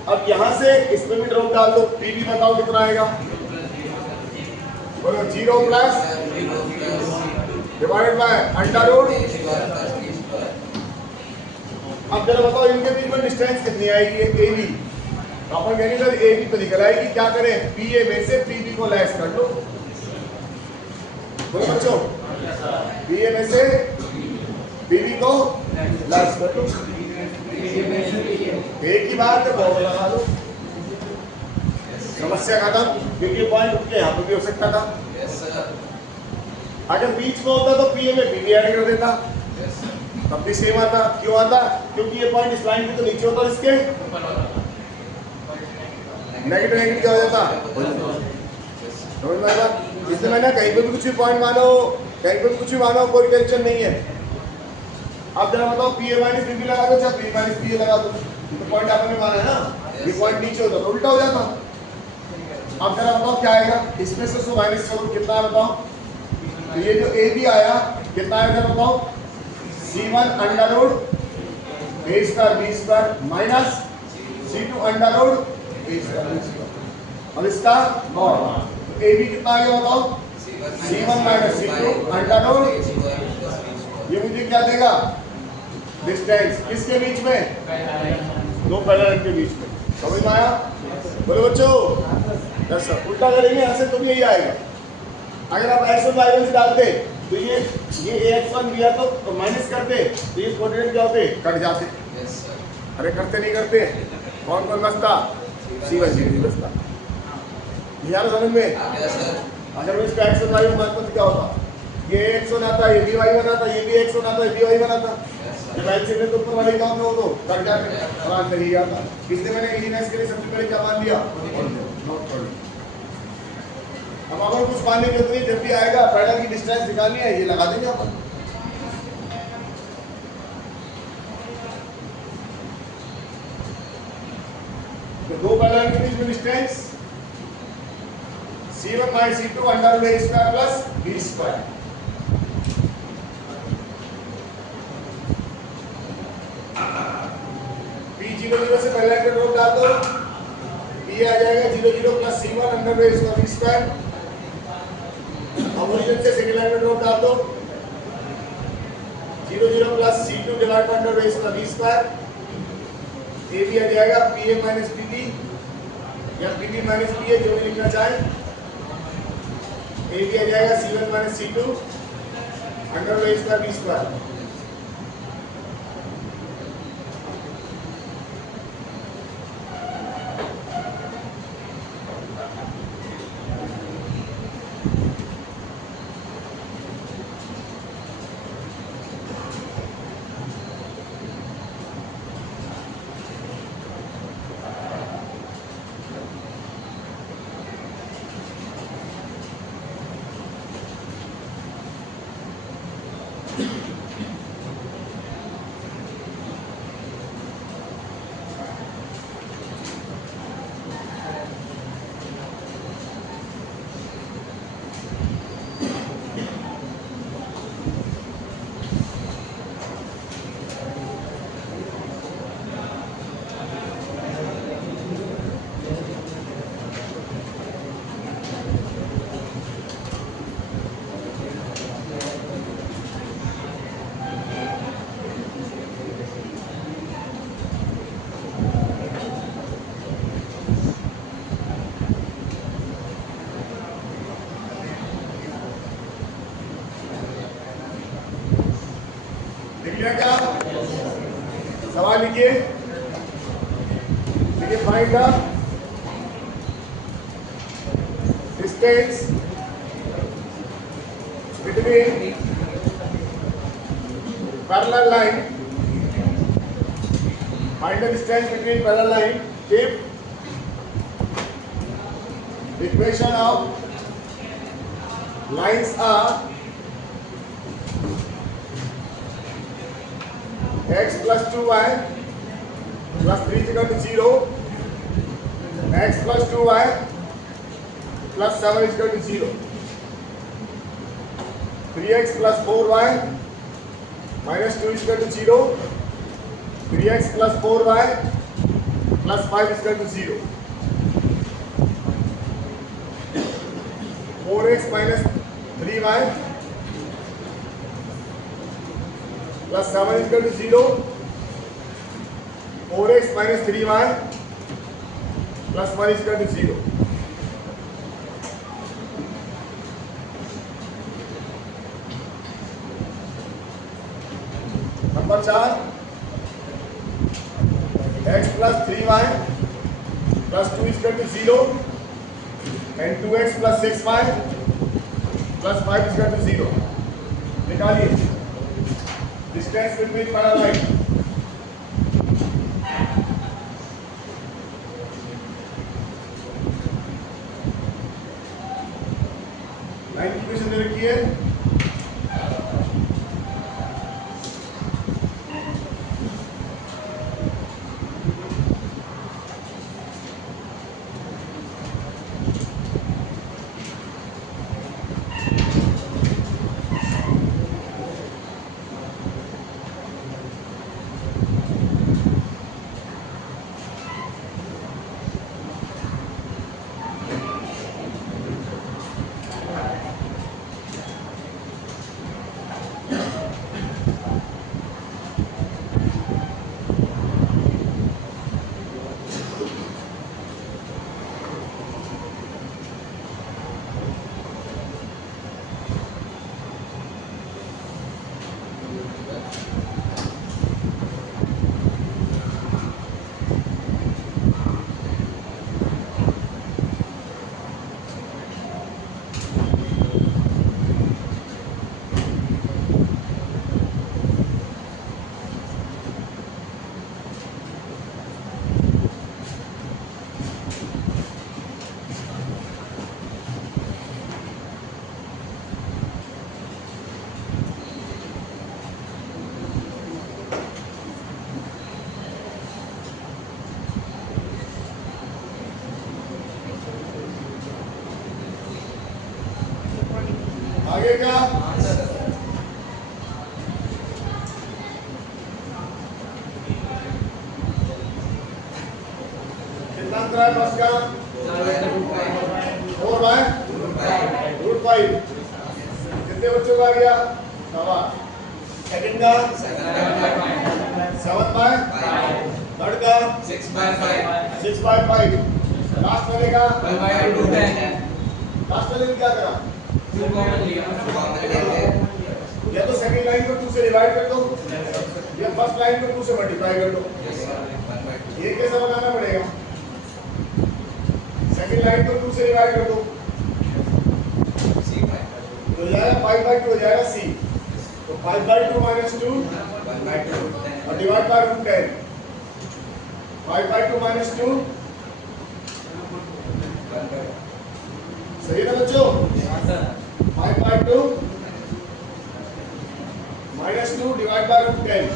अब यहाँ से इसमें भी ड्रॉप डाल दो। पी भी बताओ कितना आएगा? बोलो 0 plus divided by under root. अब जरा बताओ इनके बीच में डिस्टेंस कितनी आएगी? A B. अपन कहेंगे सर ए बी तो निकल आएगी, क्या करें? पी ए में से पी बी को लेस कर लो। बोलो बच्चों, पी ए में से पी बी को लेस कर लो। एक ही बात है, बहुत लगा लो, समस्या खत्म। क्योंकि पॉइंट उठ के यहाँ पे भी हो सकता था। अगर बीच में होता तो पी ए में बी ऐड कर देता, तब भी सेम आता। क्यों आता? क्योंकि ये पॉइंट इस लाइन पे तो नीचे होता, इसके नेगेटिव नेगेटिव क्या हो जाता? समझ में आएगा? इसलिए मैंने कहीं पे भी कुछ भी पॉइंट मानो, कहीं पे भी कुछ भी मानो, कोई टेंशन नहीं है। अब जरा बताओ पी ए माइनस बी लगा दो, चाहे पी माइनस पी ए लगा दो, तो पॉइंट आपने माना है ना, ये पॉइंट नीचे होता तो उल्टा हो जाता। अब जरा बताओ क्या आएगा इसमें से, सो माइनस करो कितना है बताओ। तो ये जो ए बी आया कितना आएगा बताओ, C1 under root a square b square minus C2 under root a square b square. अब इसका मॉड ए बी कितना आ गया बताओ, C1 minus C2 under root, ये मुझे क्या देगा, डिस्टेंस किसके बीच में, दो पैरेलल के बीच में। समझ में आया? बोलो बच्चों, दस उल्टा करेंगे ऐसे तो भी यही आएगा। अगर आप x1 y1 से डालते तो ये ax1 दिया तो माइनस करते तो ये कोऑर्डिनेट क्या होते, कट जाते। अरे करते नहीं करते, कौन कौन बचता, C1 C2 बचता। यार समझ में? अगर मैं इसका x1 y1 मानता तो क्या होता, ये x1 आता, ये भी y1 आता, ये भी x1 आता, ये भी y1 आता। जब x से तो ऊपर वाले काम में हो तो कट जाते, आराम से ही आता। इसलिए मैंने इजीनेस के लिए सबसे पहले क्या मान लिया, नोट कर लिया। अब अगर कुछ मानने की जरूरत नहीं, जब भी आएगा पैरेलल की डिस्टेंस निकालनी है, ये लगा देंगे अपन। तो दो पैरेलल के बीच में distance C1 minus C2 under root a square plus b square. p 0 0 से पहले के रूट डाल दो, p आ जाएगा 0 0 plus C1 under root a square b square. अब ओरिजिन से सेकंड लाइन में ड्रॉप डाल दो, 0 0 plus C2 divide by under root a square b square. a भी आ जाएगा pa माइनस pb या pb माइनस pa, जो भी लिखना चाहे। a भी आ जाएगा C1 minus C2 under root a square b square. क्या सवाल लिखिए, find the distance between parallel line, find the distance between parallel line if equation of lines are x plus 2y plus 3 is equal to 0, x plus 2y plus 7 is equal to 0, 3x plus 4y minus 2 is equal to 0, 3x plus 4y plus 5 is equal to 0, 4x minus 3y plus 7 is equal to 0, 4x minus 3y plus 1 is equal to 0. Number 4, x plus 3y plus 2 is equal to 0 and 2x plus 6y plus 5 is equal to 0. निकालिए distance between parallel line. है क्या? कितना अंतर है first का? 4/√5। कितने बच्चों का आ गया? 7। सेकंड का 7/5। थर्ड का 6/5। लास्ट वाले का 1/2. लास्ट वाले में क्या करा? या तो सेकंड लाइन को 2 से डिवाइड कर दो या फर्स्ट लाइन को 2 से मल्टीप्लाई कर दो। ये कैसा बनाना पड़ेगा? सेकंड लाइन को 2 से डिवाइड कर दो तो हो जाएगा 5/2 हो जाएगा c। तो 5/2 - 2 और डिवाइड बाय √10। 5/2 - 2 सही है ना बच्चों? 5/2 - 2 डिवाइड बाय √10।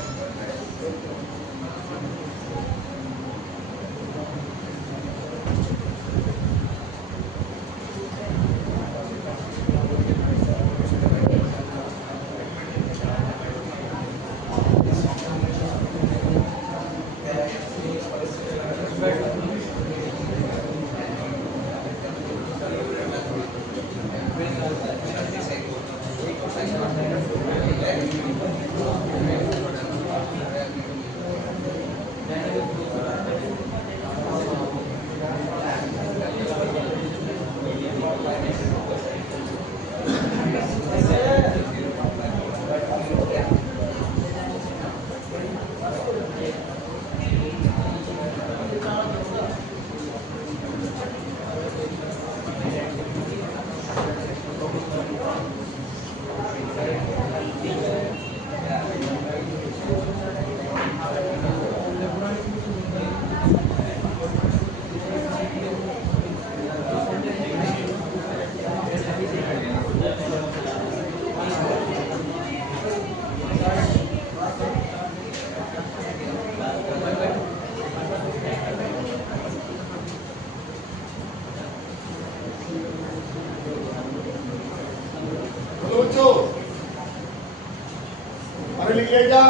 अरे लिख लिया क्या?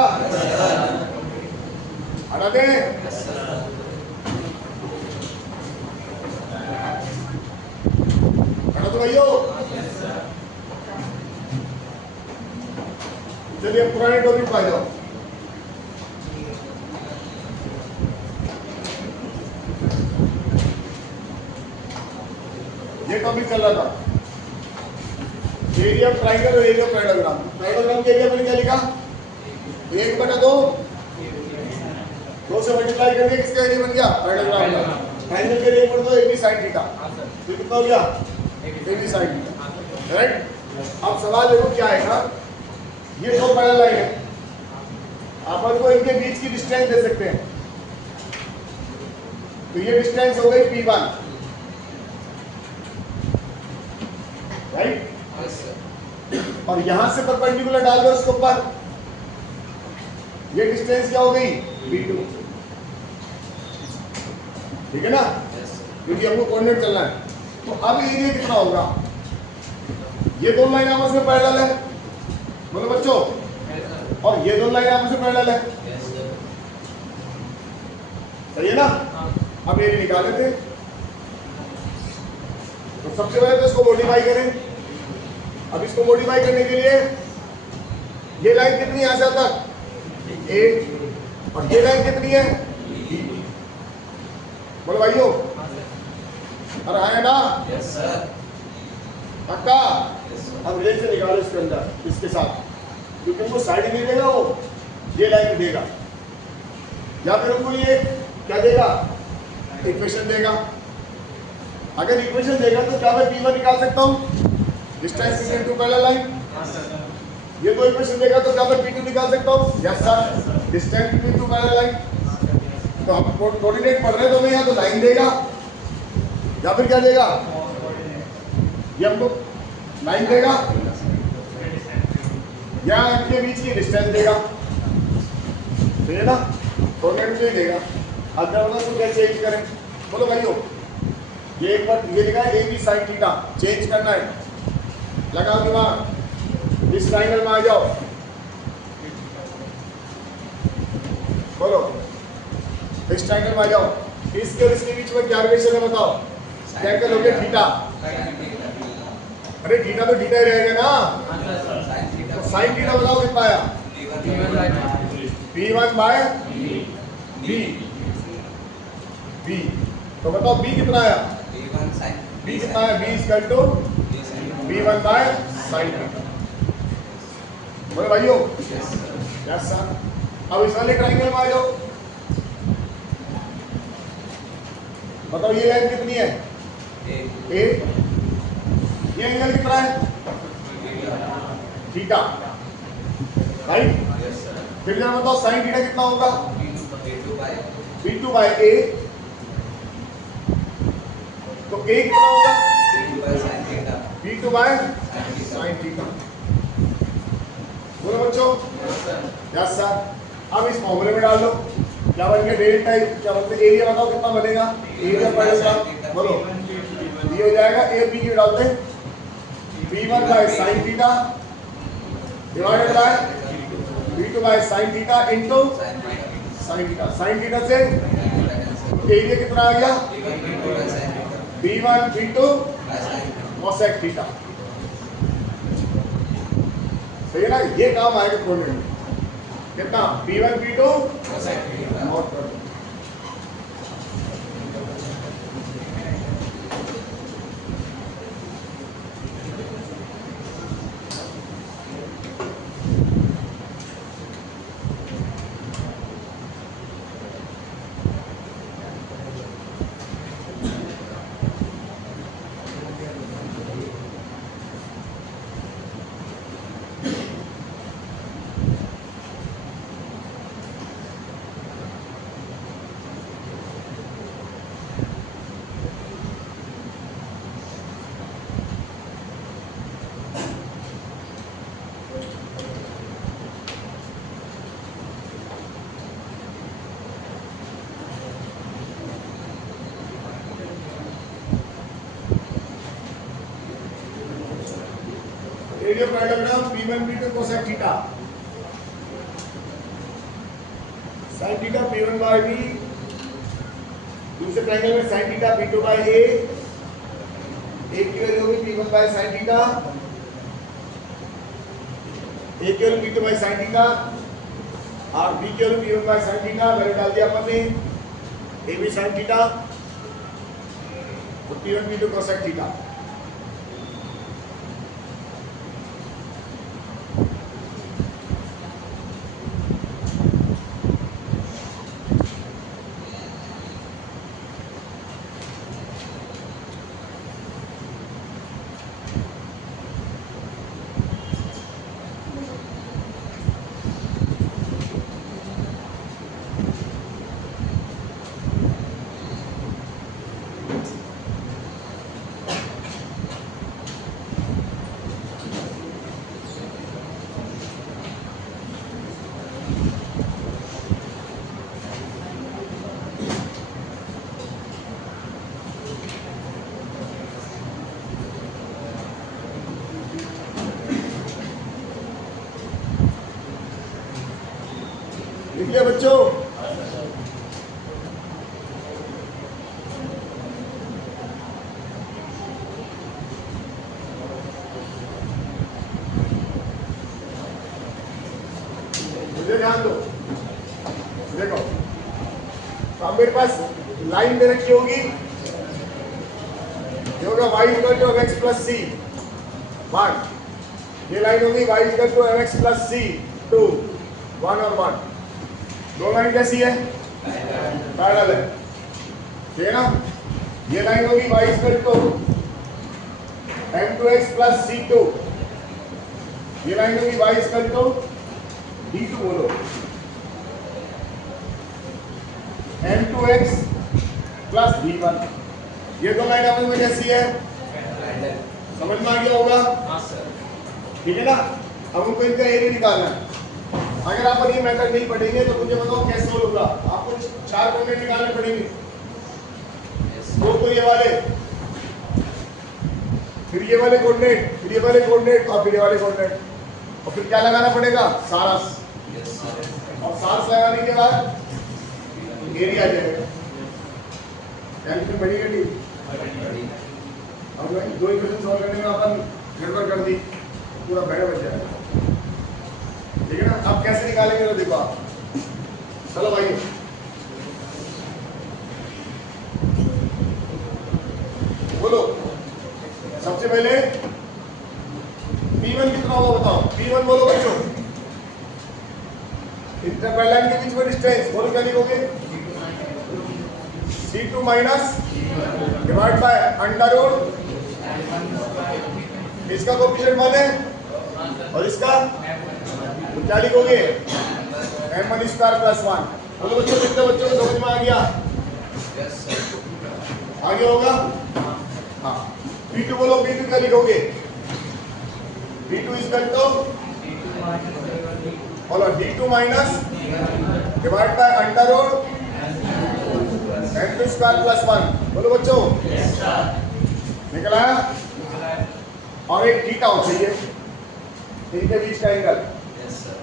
हटा दे। हटा दो भाइयों। चलिए पुराने टॉपिक पर आ जाओ। ये टॉपिक चल रहा था एरिया ऑफ ट्रायंगल और एरिया ऑफ पैराग्राम। पैराग्राम के एरिया मैंने क्या लिखा? 1/2 2 से मल्टीप्लाई करके किसका एरिया बन गया? पैराग्राम का। ट्रायंगल के एरिया पर तो AB sin थीटा। तो कितना हो गया? AB sin theta. राइट। अब सवाल देखो क्या आएगा। ये दो पैरेलल लाइन है, अपन को इनके बीच की डिस्टेंस दे सकते हैं। तो ये डिस्टेंस हो गई P1, राइट। और यहां से परपेंडिकुलर डाल दो इसके ऊपर, ये डिस्टेंस क्या हो गई? P2। ठीक है ना, क्योंकि हमको कोऑर्डिनेट चलना है। तो अब एरिया कितना होगा? ये दोनों लाइन आपस में पैरेलल है, बोलो बच्चों, और ये दोनों लाइन आपस में पैरेलल है, सही है ना। अब एरिया निकाल लेते हैं। तो सबसे पहले तो इसको मॉडिफाई करें। अब इसको मॉडिफाई करने के लिए ये लाइन कितनी यहां से तक? A, और ये लाइन कितनी है? B। बोलो भाइयों, अरे आया ना? Yes sir. पक्का? अब रिलेशन निकालो इसके अंदर इसके साथ, क्योंकि उनको साइड नहीं देगा, वो ये लाइन देगा, या फिर उनको ये क्या देगा? इक्वेशन देगा। अगर इक्वेशन देगा तो क्या मैं P1 निकाल सकता हूँ? Distance between two parallel line. ये दो इक्वेशन देगा तो क्या मैं P2 निकाल सकता हूँ? Yes sir, distance between two parallel line. तो हम कोऑर्डिनेट पढ़ रहे हैं तो मैं यहाँ तो लाइन देगा या फिर क्या देगा? ये हमको लाइन देगा या इनके बीच की डिस्टेंस देगा, ठीक है ना। कोऑर्डिनेट तो ही देगा। अब जब तो कैसे चेंज करें? बोलो भाइयों, ये एक बार ये लिखा है AB sin थीटा, चेंज करना है, लगाओ दिमाग। ट्राइंगल में आ जाओ, बोलो इस ट्राइंगल में आ जाओ। इसके और इसके बीच में क्या रिलेशन है बताओ? क्या एंगल हो गया? थीटा। अरे थीटा तो थीटा ही रहेगा ना, तो साइन थीटा बताओ कितना आया? B1 by B। तो बताओ B कितना आया? B कितना है? B equal to B1 by sine theta. बोले भाइयों यस सर। अब इस वाले ट्राइंगल में आ जाओ, बताओ ये लाइन कितनी है? ए। ये एंगल कितना है? Theta, right. फिर जरा बताओ साइन थीटा कितना होगा? B2 बाय ए। तो ए कितना होगा? B2 bye sine theta. बोलो बच्चों यस सर। अब इस फॉर्मूले में डाल दो, क्या बन गया? डेल टाइप, क्या बोलते हैं एरिया बताओ कितना बनेगा? एरिया पड़ेगा, बोलो ये हो जाएगा ए बी की डालते हैं B1 by sine theta divided by B2 bye sine theta into sine theta. Sine theta से एरिया कितना आ गया? B1 B2 cosec theta. सही है ना? ये काम आएगा थोड़े में कितना? B1 B2 नोट कर दो। Area paragraph B1 B2 cosec theta sine theta B1 by B। दूसरे ट्रायंगल में sine theta B2 by A। एक की वैल्यू होगी B1 बाय साइन थीटा, एक की value B2 bye sine theta और B की value B1 by sine theta. Value डाल दिया अपन ने A B साइन थीटा तो B1 B2 कोसेक थीटा। लिख लिया बच्चों? मुझे ध्यान दो, देखो तो अब मेरे पास लाइन दे रखी होगी, ये होगा y equal to mx plus c 1। ये लाइन होगी y equal to mx plus c 2 1 और 1। दो लाइन कैसी है? पैरेलल है, ठीक है ना? ये लाइन होगी y equal to m2x plus c2। ये लाइन होगी y इक्वल टू d2, बोलो m2x प्लस d1। ये दो लाइन आपस में कैसी है? समझ में आ गया होगा? ठीक है ना? अब हमको इनका एरिया निकालना है। अगर आप ये मेथड नहीं पढ़ेंगे तो मुझे बताओ कैसे सोल्व होगा। आपको 4 कोऑर्डिनेट निकालने पड़ेंगे, दो तो ये वाले, फिर ये वाले कोऑर्डिनेट, फिर ये वाले कोऑर्डिनेट और फिर ये वाले कोऑर्डिनेट। और फिर क्या लगाना पड़ेगा, सारस, Yes, sir. और सारस लगाने के बाद एरिया आ जाएगा। कैलकुलेशन बढ़ी गई। अब दो इक्वेशन सॉल्व करने में अपन गड़बड़ कर दी, पूरा बैठ बच जाएगा, ठीक है ना। अब कैसे निकालेंगे तो देखो आप, चलो भाई बोलो। सबसे पहले P1 कितना होगा बताओ, P1 बोलो बच्चों। इंटरवल के बीच में डिस्टेंस बोलो, क्या लिखोगे, C2 minus divide by under root, इसका कोएफिशिएंट 1 है और इसका तो क्या लिखोगे, m1 स्क्वायर प्लस 1। बोलो बच्चों, कितने बच्चों को समझ में आ गया, Yes, sir. आगे होगा। हाँ, P2 बोलो, P2 क्या लिखोगे, P2 इक्वल टू बोलो D2 minus divide by under root m2 square plus 1। बोलो बच्चों, निकल आया। और एक थीटा हो चाहिए इनके बीच का एंगल, Yes, sir.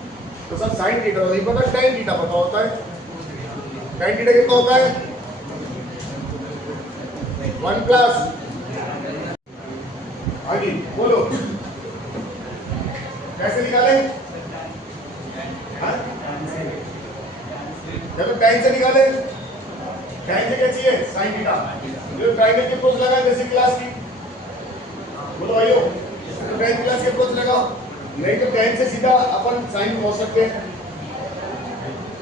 तो सर साइन थीटा नहीं पता, tan थीटा पता होता है। tan थीटा कितना होता है, 1 प्लस, आगे बोलो कैसे निकाले, जब tan से निकाले, tan से क्या चाहिए, साइन थीटा। जो ट्रायंगल की अप्रोच लगा बेसिक क्लास की, बोलो भाइयों, तो 10th क्लास की अप्रोच लगाओ, नहीं तो tan से सीधा अपन साइन को पहुंच सकते हैं,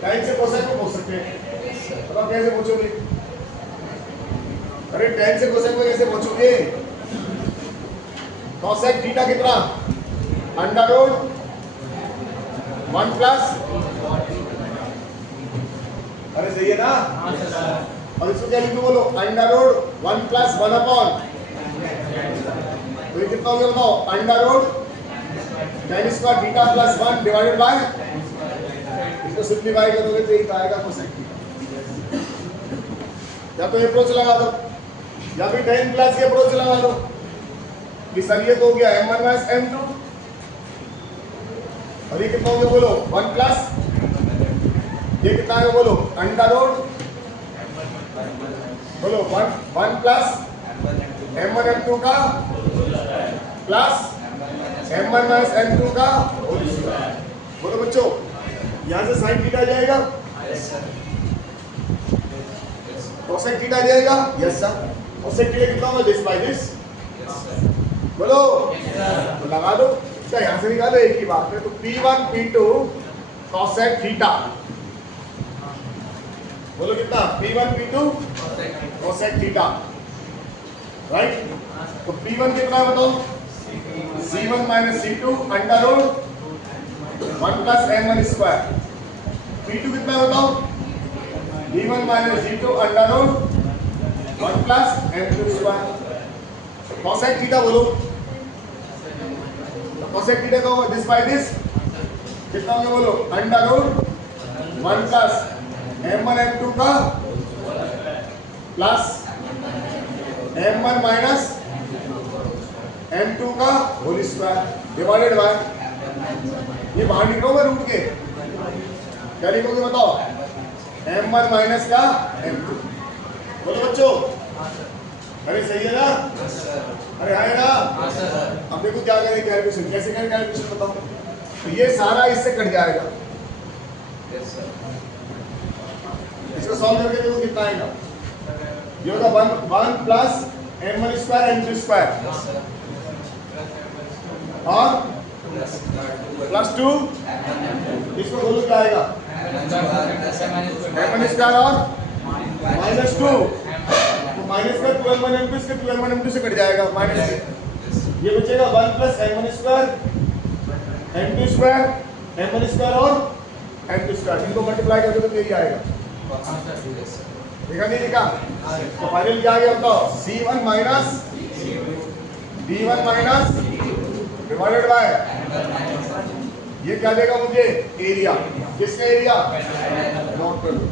tan से कोसाइन को पहुंच सकते हैं। अब आप कैसे पहुंचोगे, अरे tan से कोसाइन को कैसे पहुंचोगे, कोसेक थीटा कितना, अंडर रूट 1 प्लस, अरे सही है ना। और इसको क्या लिखो बोलो, अंडर रूट 1 प्लस 1 अपॉन, तो ये कितना हो गया बताओ, under root tan square theta plus 1 divided by, इसको सिंपलीफाई करोगे तो ये आएगा कोसेक थीटा। या तो ये अप्रोच लगा दो या फिर tan प्लस की अप्रोच लगा दो, कि सर ये तो हो गया m1 माइनस m2, और ये कितना हो गया बोलो 1 प्लस, ये कितना है बोलो अंडर रूट बोलो 1 प्लस m1 m2 का प्लस m1 माइनस m2 का होल स्क्वायर। बोलो बच्चों, यहाँ से साइन थीटा जाएगा, Yes, sir. कोसेक थीटा जाएगा, यस सर। कोसेक थीटा कितना होगा, this by this, Yes, sir. बोलो Yes, sir. तो लगा दो, इसका यहाँ से निकालो, एक ही बात है। तो P1 P2 कोसेक थीटा, बोलो कितना, P1 P2 cosec theta, right. तो P1 कितना है बताओ, C1 minus C2 under root 1 plus m1 square. P2 कितना है बताओ, D1 minus D2 under root 1 plus m2 square. Cosec theta बोलो, तो कोसेक थीटा का होगा दिस बाय दिस, कितना होगा बोलो, under root 1 plus m1 m2 का प्लस m1 माइनस m2 का होल स्क्वायर डिवाइडेड बाय, ये बाहर निकलोगे रूट के, क्या लिखोगे बताओ, m1 माइनस का m2। बोलो बच्चों, अरे सही है ना, Yes, sir. अरे है ना। Yes, sir. अब देखो क्या करें कैलकुलेशन, कैसे करें कैलकुलेशन बताओ। तो ये सारा इससे कट जाएगा, Yes, sir. इसको सॉल्व करके देखो कितना आएगा, ये होगा 1 plus m1 square m2 square Yes, sir. और Plus प्लस 2, इसको बोलो क्या आएगा, m1 स्क्वायर और माइनस 2, तो माइनस का 2m1 m2, इसका 2m1 m2 से कट जाएगा माइनस से, ये बचेगा 1 plus m1 square m2 square m1 square और m2 स्क्वायर, इनको मल्टीप्लाई करके तो यही आएगा, देखा नहीं देखा। तो फाइनल क्या आ गया बताओ, C1 minus D1 minus divided by, ये क्या देगा मुझे, एरिया, किसका एरिया, नोट कर लो।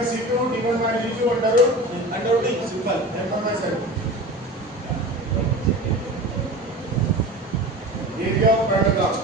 Minus C2 D1 minus D2 under root simple M1 by 7 area of paragraph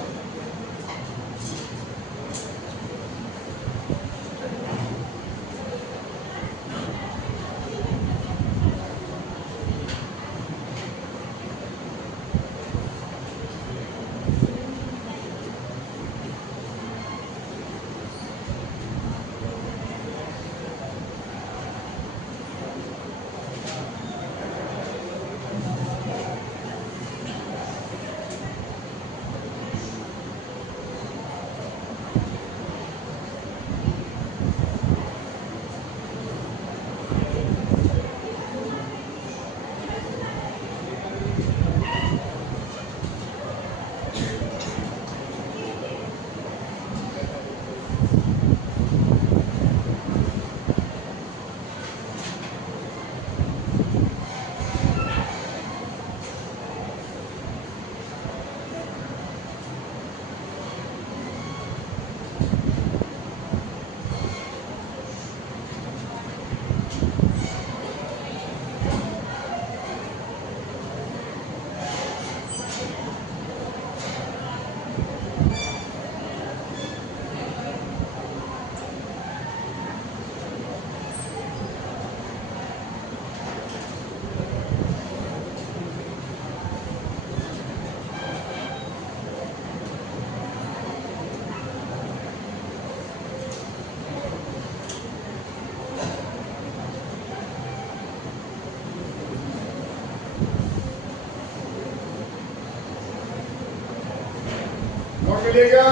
note मिलिए क्या?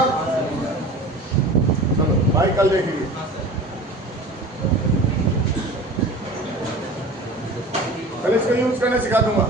चलो भाई कल देखेंगे। कल इसको यूज करना सिखा दूंगा।